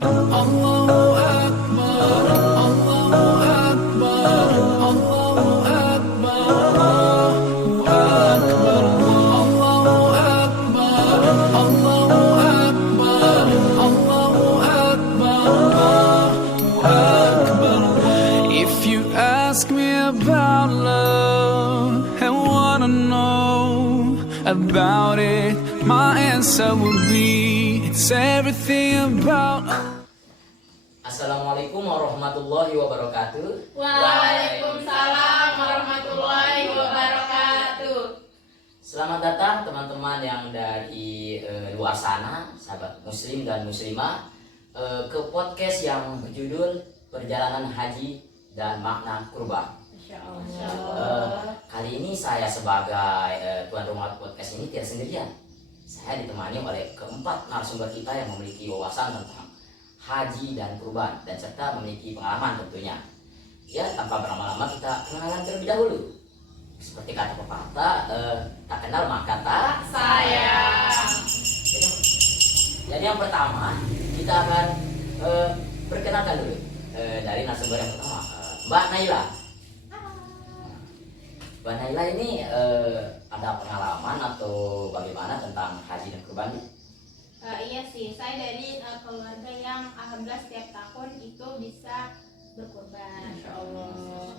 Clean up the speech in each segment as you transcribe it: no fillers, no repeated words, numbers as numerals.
Allahu Akbar, Allahu Akbar, Allahu Akbar, Allahu Akbar, Allahu Akbar, Allahu Akbar, Allahu Akbar, Allahu Akbar. If you ask me about love and wanna know about it, my answer would be it's everything about. Assalamualaikum warahmatullahi wabarakatuh. Waalaikumsalam warahmatullahi wabarakatuh. Selamat datang teman-teman yang dari luar sana, sahabat muslim dan muslimah, ke podcast yang berjudul Perjalanan Haji dan Makna Kurban. Kali ini saya sebagai tuan rumah podcast ini tidak sendirian. Saya ditemani oleh keempat narasumber kita yang memiliki wawasan tentang haji dan kurban dan serta memiliki pengalaman tentunya. Ya, tanpa berlama-lama kita kenalan terlebih dahulu. Seperti kata pepatah, tak kenal maka tak Sayang. Jadi yang pertama kita akan perkenalkan dulu dari narasumber yang pertama, Mbak Naila. Mbak Naila ini ada pengalaman atau bagaimana tentang haji dan kurban? Iya sih, saya dari keluarga yang alhamdulillah setiap tahun itu bisa berkurban. Insya Allah.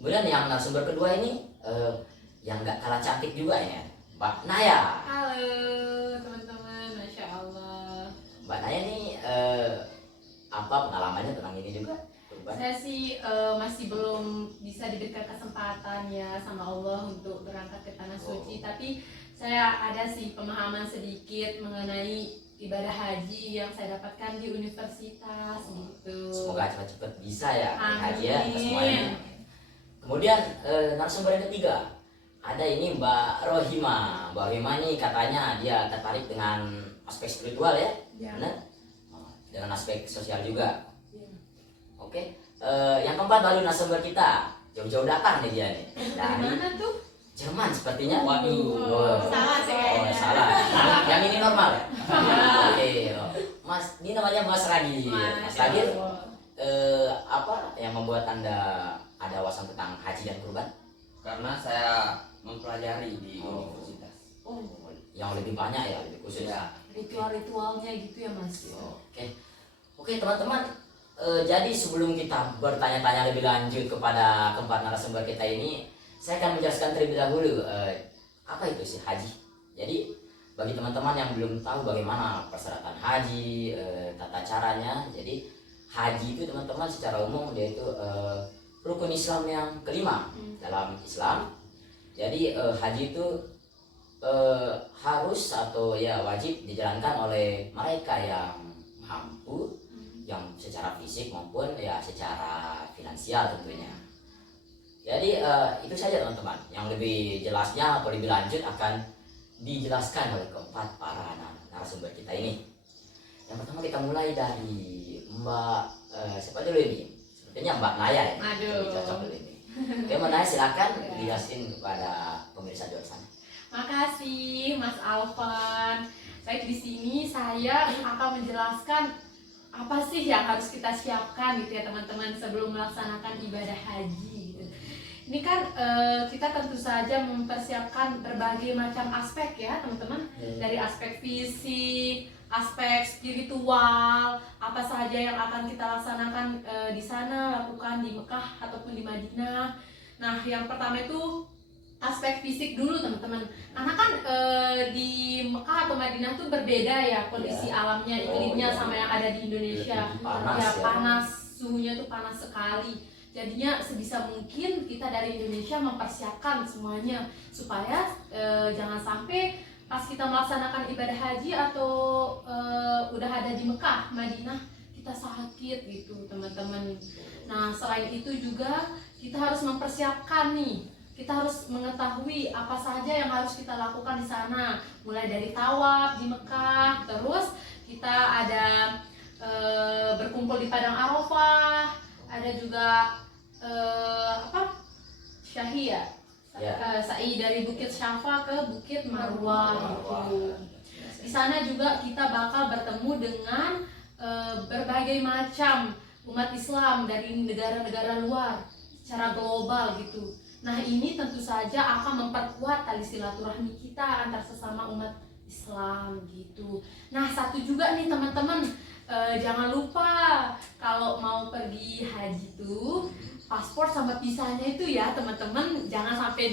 Kemudian yang narasumber kedua ini yang nggak kalah cantik juga ya, Mbak Naya. Halo teman-teman, Masya Allah. Mbak Naya ini apa pengalamannya tentang ini juga? Kurban? Saya sih masih belum bisa diberikan kesempatan ya sama Allah untuk berangkat ke tanah suci, tapi saya ada sih pemahaman sedikit mengenai ibadah haji yang saya dapatkan di universitas gitu. Semoga cepat-cepat bisa ya Amin. haji ya kita semuanya. Kemudian narasumber yang ketiga ada ini Mbak Rohima. Mbak Rohima ini katanya dia tertarik dengan aspek spiritual ya, benar? Dengan aspek sosial juga. Oke. Yang keempat baru narasumber kita jauh-jauh datang nih dia nih. Dari mana tuh? Jerman sepertinya. Waduh. Salah sih Oh, kayaknya. salah. Yang ini normal ya? Oke. Mas, ini namanya Mas Ragi. Mas Ragi, apa yang membuat Anda ada wawasan tentang haji dan kurban? Karena saya mempelajari di universitas. Oh, Yang lebih banyak ya, lebih khusus. Ya. ritual-ritualnya gitu ya Mas. Oke teman-teman. Jadi sebelum kita bertanya-tanya lebih lanjut kepada keempat narasumber kita ini, saya akan menjelaskan terlebih dahulu apa itu sih haji. Jadi bagi teman-teman yang belum tahu bagaimana persyaratan haji, tata caranya, jadi haji itu teman-teman secara umum dia itu rukun Islam yang kelima dalam Islam. Jadi haji itu harus atau ya wajib dijalankan oleh mereka yang mampu, yang secara fisik maupun ya secara finansial tentunya. Jadi itu saja teman-teman. Yang lebih jelasnya atau lebih lanjut akan dijelaskan oleh keempat para narasumber kita ini. Yang pertama kita mulai dari Mbak siapa dulu ini? Sepertinya Mbak Naya ya. Aduh. Lebih cocok dulu ini. Oke Mbak Naya silakan dijelasin kepada pemirsa di luar sana. Makasih Mas Alvan. Baik, di sini saya akan menjelaskan apa sih yang harus kita siapkan gitu ya teman-teman sebelum melaksanakan ibadah haji gitu. Ini kan kita tentu saja mempersiapkan berbagai macam aspek ya teman-teman, dari aspek fisik, aspek spiritual, apa saja yang akan kita laksanakan di sana, lakukan di Mekah ataupun di Madinah. Nah, yang pertama itu aspek fisik dulu teman-teman, karena kan di Mekah atau Madinah tuh berbeda ya kondisi alamnya, iklimnya sama yang ada di Indonesia. Panas, Ya ya. panas, suhunya tuh panas sekali. Jadinya sebisa mungkin kita dari Indonesia mempersiapkan semuanya supaya jangan sampai pas kita melaksanakan ibadah haji atau udah ada di Mekah, Madinah, kita sakit gitu teman-teman. Nah, selain itu juga kita harus mempersiapkan nih. Kita harus mengetahui apa saja yang harus kita lakukan di sana, mulai dari tawaf di Mekah, terus kita ada berkumpul di Padang Arafah, ada juga Syahi ya, sa'i dari Bukit Syafa ke Bukit Marwah gitu. Di sana juga kita bakal bertemu dengan berbagai macam umat Islam dari negara-negara luar secara global gitu. Nah, ini tentu saja akan memperkuat tali silaturahmi kita antar sesama umat Islam gitu. Nah, satu juga nih teman-teman, jangan lupa kalau mau pergi haji tuh paspor sama visanya itu ya teman-teman, jangan sampai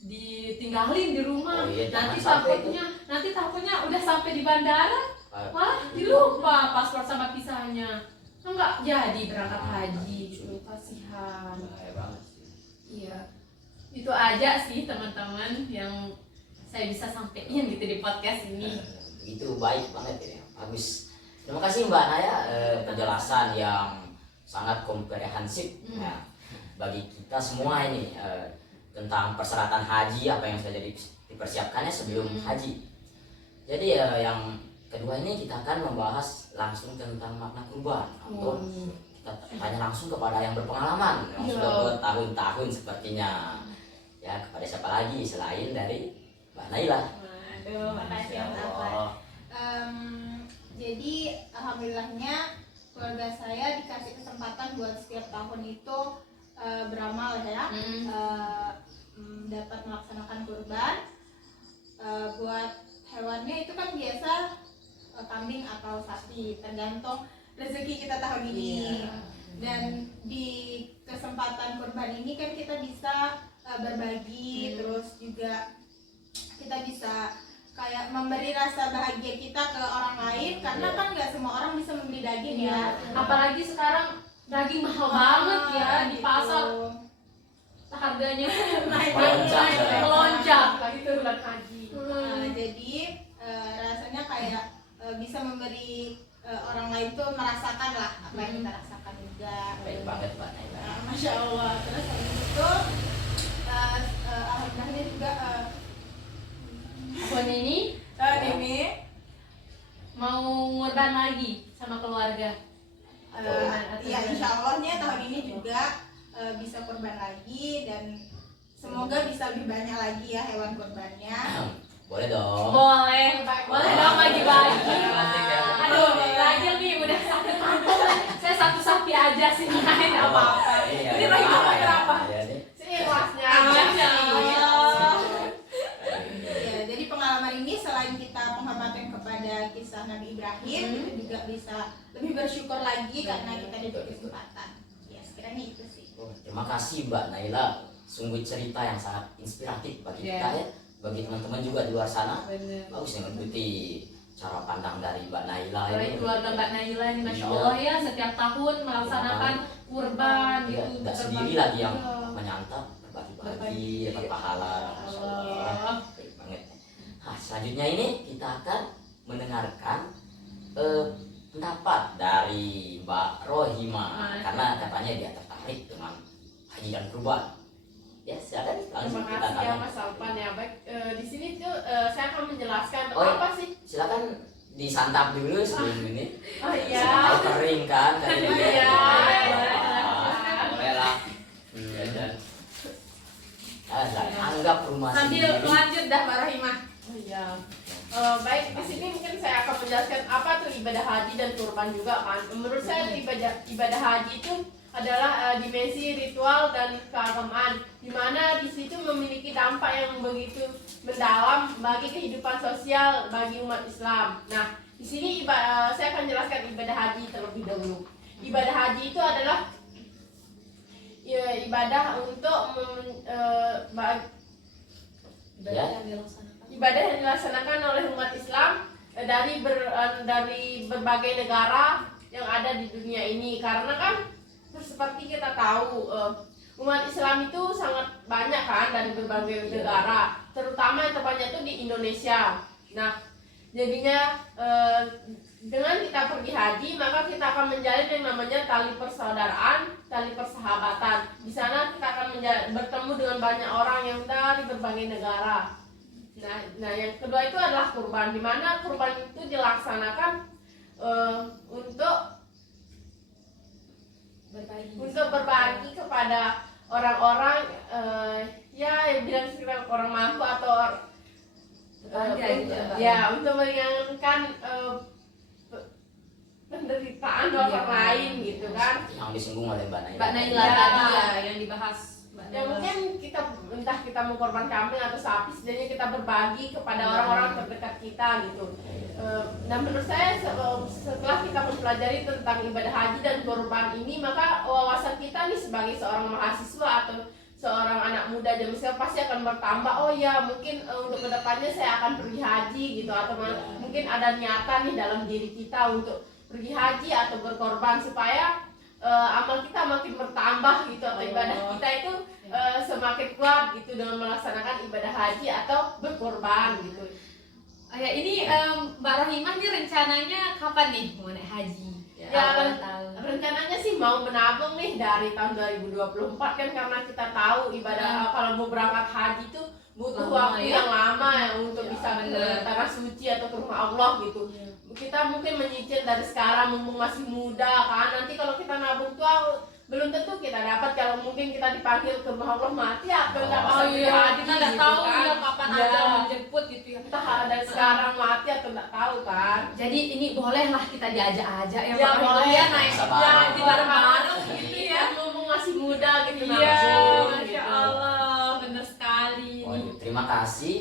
ditinggalin di rumah. Oh iya, nanti jangan sampai nanti takutnya udah sampai di bandara malah dilupa paspor sama visanya, enggak jadi berangkat haji gitu. Kasihan. Bahaya banget sih. Iya, itu aja sih teman-teman yang saya bisa sampaikan gitu di podcast ini. Itu baik banget ya, bagus. Terima kasih Mbak Naya, penjelasan yang sangat komprehensif ya, bagi kita semua ini tentang persyaratan haji, apa yang sudah dipersiapkannya sebelum haji. Jadi yang kedua ini kita akan membahas langsung tentang makna kurban, atau kita tanya langsung kepada yang berpengalaman yang sudah bertahun-tahun sepertinya ya, kepada siapa lagi selain dari Mbak Naila. Waduh, makasih Mas Alfan. Jadi alhamdulillahnya keluarga saya dikasih kesempatan buat setiap tahun itu beramal ya, dapat melaksanakan kurban. Buat hewannya itu kan biasa kambing atau sapi, tergantung rezeki kita tahun ini. Dan di kesempatan kurban ini kan kita bisa berbagi, terus juga kita bisa kayak memberi rasa bahagia kita ke orang lain, karena kan nggak semua orang bisa membeli daging ya. Apalagi sekarang daging mahal banget ya di gitu. pasar, harganya Melonjak. melonjak gitu bulan haji. Jadi rasanya kayak bisa memberi orang lain tuh merasakan lah apa yang kita rasakan juga. Baik banget Mbak Naila. Masya Allah. Terus habis itu alhamdulillah juga Tahun ini ini mau ngurban lagi sama keluarga. ya insya Allahnya tahun ini juga bisa kurban lagi, dan semoga bisa lebih banyak lagi ya hewan kurbannya. Boleh dong. Boleh dong bagi-bagi. Aduh, lagi nih udah satu kantong. Saya satu sapi aja sih, lain apa-apa. Ini lagi makan berapa? Seikhlasnya aja. Ya, jadi pengalaman ini selain kita penghormatan kepada kisah Nabi Ibrahim, kita juga bisa lebih bersyukur lagi karena kita diberi kesempatan. Ya, sekiranya itu sih. Terima kasih Mbak Naila, sungguh cerita yang sangat inspiratif bagi kita ya, bagi teman-teman juga di luar sana. Bagus ya mengikuti cara pandang dari Mbak Naila Dari ini. keluarga Mbak Naila ini, Masya Iya. Allah ya, setiap tahun melaksanakan kurban Iya, gitu. nggak sendiri lagi yang menyantap, berbagi-bagi, dapat pahala. Masya Allah. Baik banget. Nah, selanjutnya ini kita akan mendengarkan pendapat dari Mbak Rohima, karena katanya dia tertarik dengan haji dan kurban. Ya, silakan langsung Terima kita kasih ya tanya. Mas Alpan ya. Baik, di sini tuh saya akan menjelaskan Oh, iya. apa sih? Silakan disantap dulu sebelum ini. Oh iya. Tahu kering kan? Kering. Iya. Boleh lah. Dan anggap rumah Sambil sendiri. lanjut dah Mbak Rahimah. Oh iya. Baik, di sini mungkin saya akan menjelaskan apa tuh ibadah haji dan kurban juga kan. Menurut saya ibadah haji itu adalah dimensi ritual dan keagamaan, di mana di situ memiliki dampak yang begitu mendalam bagi kehidupan sosial bagi umat Islam. Nah, di sini saya akan jelaskan ibadah haji terlebih dahulu. Ibadah haji itu adalah ya, ibadah untuk ibadah yang dilaksanakan oleh umat Islam dari berbagai negara yang ada di dunia ini, karena kan seperti kita tahu umat Islam itu sangat banyak kan dari berbagai negara, terutama yang terbanyak itu di Indonesia. Nah, jadinya dengan kita pergi haji, maka kita akan menjalin yang namanya tali persaudaraan, tali persahabatan. Di sana kita akan bertemu dengan banyak orang yang dari berbagai negara. Nah, yang kedua itu adalah kurban, di mana kurban itu dilaksanakan untuk berbagi kepada orang-orang ya yang bilang sekitar orang mampu atau untuk meringankan penderitaan orang lain gitu kan. Yang disinggung oleh Mbak Naila. Mbak Naila Iya. tadi ya yang dibahas Mbak Ya Naila. mungkin kita entah kita mau korban kambing atau sapi, setidaknya kita berbagi kepada orang-orang terdekat kita gitu. Dan menurut saya setelah kita mempelajari tentang ibadah haji dan korban ini, maka wawasan kita nih sebagai seorang mahasiswa atau seorang anak muda zaman sekarang pasti akan bertambah. Oh ya, mungkin untuk kedepannya saya akan pergi haji gitu, atau mungkin ada niatan nih dalam diri kita untuk pergi haji atau berkorban supaya amal kita makin bertambah gitu, atau ibadah kita itu semakin kuat gitu dengan melaksanakan ibadah haji atau berkorban gitu. Ya ini Mbak Rahimah nih rencananya kapan nih mau naik haji? Ya, Awal tahun. rencananya sih mau menabung nih dari tahun 2024 kan, karena kita tahu ibadah kalau mau berangkat haji itu butuh Lama, waktu ya? yang lama ya untuk Ya, bisa ke bener. tanah suci atau ke rumah Allah gitu. Kita mungkin menyicil dari sekarang mumpung masih muda kan, nanti kalau kita nabung tuh belum tentu kita dapat, kalau mungkin kita dipanggil ke rumah Allah mati atau nggak bisa Oh pergi iya, haji kita nggak gitu tahu kan. ya kapan Ya. aja menjemput gitu ya. Entah ada sekarang mati atau nggak tahu kan. Jadi ini bolehlah kita diajak-ajak ya, Ya, Mbak Rahimah boleh. ya naik Bisa ya, bareng. di bareng-bareng gitu Gitu ya. ya, mumpung masih muda gitu. Iya, nabung, Masya gitu. Allah, bener sekali. Oh, terima kasih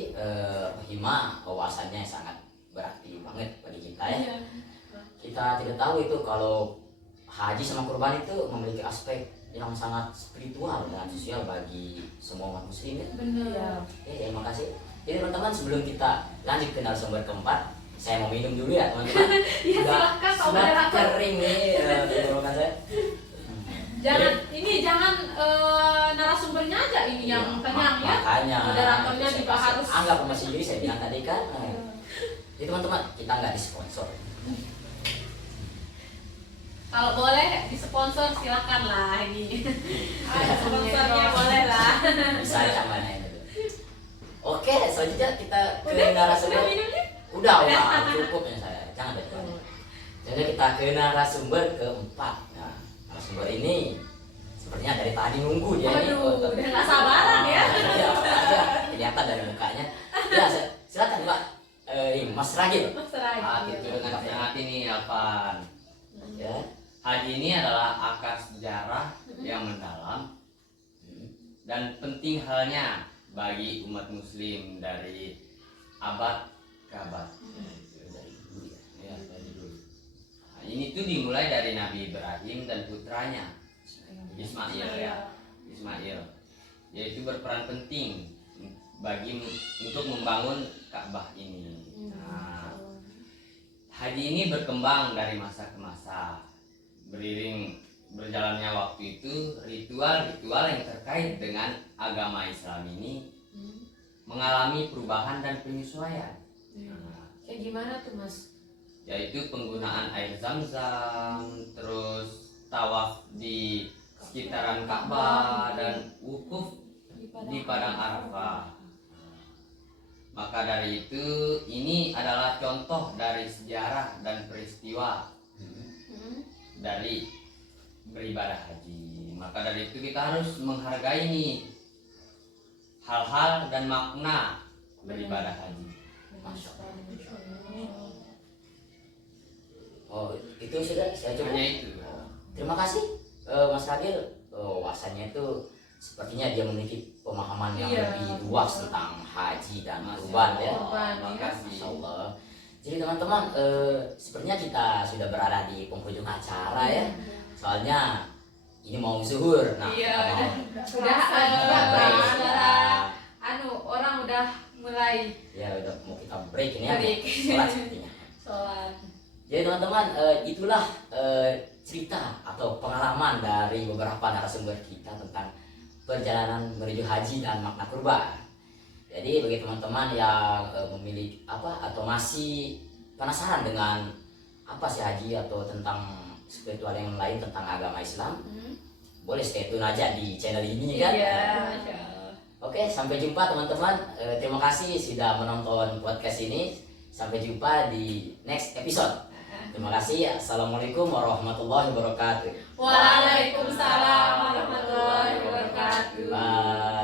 Hima, wawasannya sangat berarti banget bagi kita ya. Iya. Kita tidak tahu itu kalau haji sama kurban itu memiliki aspek yang sangat spiritual dan sosial bagi semua umat muslim ya. Bener. Terima kasih. Jadi teman-teman, sebelum kita lanjut ke narasumber keempat, saya mau minum dulu ya teman-teman. Iya, silahkan, Pak sudah Moderator. kering nih tenggorokan saya. Jangan narasumbernya aja ini yang kenyang ya. Makanya Moderatornya saya juga kasih- harus. anggap sama sendiri, saya bilang tadi kan. Jadi teman-teman, kita nggak disponsor. Kalau boleh disponsor silahkan lah ini. Sponsornya boleh lah. Bisa sama itu. Oke, selanjutnya kita ke narasumber. Udah minumnya? Udah, cukup ya saya. Jangan ada banyak. Jadi kita ke narasumber keempat. Nah, narasumber ini sepertinya dari tadi nunggu dia ini. Waduh, udah nggak sabaran ya. Iya, kelihatan dari mukanya. Ya, silakan Pak. Mas Ragil. Mas Rai. Itu dengan senang hati nih Alvan. Ya. Haji ini adalah akar sejarah yang mendalam dan penting halnya bagi umat muslim dari abad ke abad. Ya, dari dulu. Nah, ini tuh dimulai dari Nabi Ibrahim dan putranya Ismail ya. Ismail. Yaitu berperan penting bagi untuk membangun Ka'bah ini. Nah, haji ini berkembang dari masa ke masa. Beriring berjalannya waktu itu, ritual-ritual yang terkait dengan agama Islam ini mengalami perubahan dan penyesuaian. Nah, Kayak gimana tuh Mas? yaitu penggunaan air zam-zam, terus tawaf di sekitaran Ka'bah dan wukuf di padang Arafah. Maka dari itu, ini adalah contoh dari sejarah dan peristiwa dari beribadah haji. Maka dari itu kita harus menghargai nih hal-hal dan makna beribadah haji. Oh, itu sudah saya coba. Hanya itu. Terima kasih Mas Ragil. Wawasannya itu sepertinya dia memiliki pemahaman yang Iya. lebih luas tentang haji dan Masya kurban ya. Kurban, Terima ya. kasih. Masya Allah. Jadi teman-teman, sepertinya kita sudah berada di penghujung acara ya. Soalnya ini mau zuhur. Nah, Iya, kita mau Sudah break. suara orang udah mulai Ya udah mau kita break ini ya. Break. Sholat sepertinya. sholat. Jadi teman-teman, itulah cerita atau pengalaman dari beberapa narasumber kita tentang perjalanan menuju haji dan makna kurban. Jadi bagi teman-teman yang memiliki atau masih penasaran dengan apa sih haji atau tentang spiritual yang lain tentang agama Islam, boleh stay tune aja di channel ini kan. Iya, Masya Allah. Oke, sampai jumpa teman-teman. Terima kasih sudah menonton podcast ini. Sampai jumpa di next episode. Terima kasih. Assalamualaikum warahmatullahi wabarakatuh. Waalaikumsalam warahmatullahi wabarakatuh. Bye.